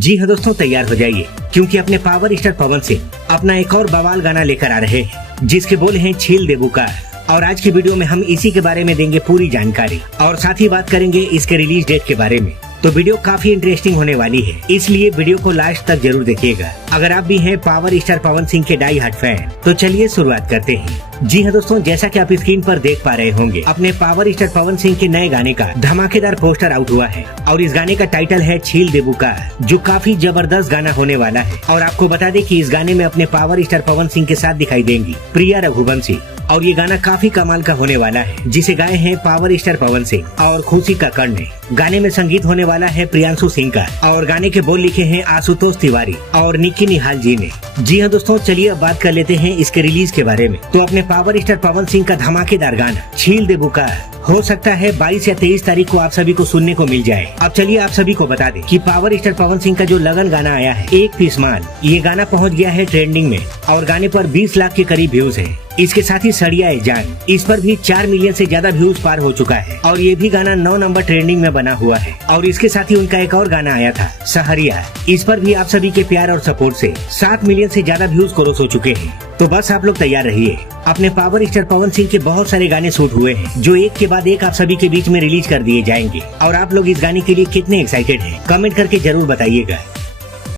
जी हाँ दोस्तों, तैयार हो जाइए क्योंकि अपने पावर स्टार पवन सिंह अपना एक और बवाल गाना लेकर आ रहे हैं जिसके बोल हैं छील दे बुकार। और आज की वीडियो में हम इसी के बारे में देंगे पूरी जानकारी और साथ ही बात करेंगे इसके रिलीज डेट के बारे में। तो वीडियो काफी इंटरेस्टिंग होने वाली है, इसलिए वीडियो को लास्ट तक जरूर देखिएगा। अगर आप भी हैं पावर स्टार पवन सिंह के डाई हार्ट फैन तो चलिए शुरुआत करते हैं। जी हाँ दोस्तों, जैसा कि आप स्क्रीन पर देख पा रहे होंगे, अपने पावर स्टार पवन सिंह के नए गाने का धमाकेदार पोस्टर आउट हुआ है और इस गाने का टाइटल है छील दे बुकार, जो काफी जबरदस्त गाना होने वाला है। और आपको बता दें कि इस गाने में अपने पावर स्टार पवन सिंह के साथ दिखाई देंगी प्रिया रघुवंशी और ये गाना काफी कमाल का होने वाला है, जिसे गाए हैं पावर स्टार पवन सिंह और खुशी कक्कड़ ने। गाने में संगीत होने वाला है प्रियांशु सिंह का और गाने के बोल लिखे हैं आशुतोष तिवारी और निक्की निहाल जी ने। जी हाँ दोस्तों, चलिए अब बात कर लेते हैं इसके रिलीज के बारे में। तो अपने पावर स्टार पवन सिंह का धमाकेदार गाना छील दे बुकार हो सकता है 22 या 23 तारीख को आप सभी को सुनने को मिल जाए। अब चलिए आप सभी को बता दें कि पावर स्टार पवन सिंह का जो लगन गाना आया है एक पीस माल, ये गाना पहुंच गया है ट्रेंडिंग में और गाने पर 20 लाख के करीब व्यूज है। इसके साथ ही सड़िया ए जान, इस पर भी 4 मिलियन से ज्यादा व्यूज पार हो चुका है और ये भी गाना 9 नंबर ट्रेंडिंग में बना हुआ है। और इसके साथ ही उनका एक और गाना आया था सहरिया, इस पर भी आप सभी के प्यार और सपोर्ट से 7 मिलियन से ज्यादा व्यूज क्रॉस हो चुके हैं। तो बस आप लोग तैयार रहिए, अपने पावर स्टार पवन सिंह के बहुत सारे गाने शूट हुए हैं जो एक के बाद एक आप सभी के बीच में रिलीज कर दिए जाएंगे। और आप लोग इस गाने के लिए कितने एक्साइटेड हैं, कमेंट करके जरूर बताइएगा।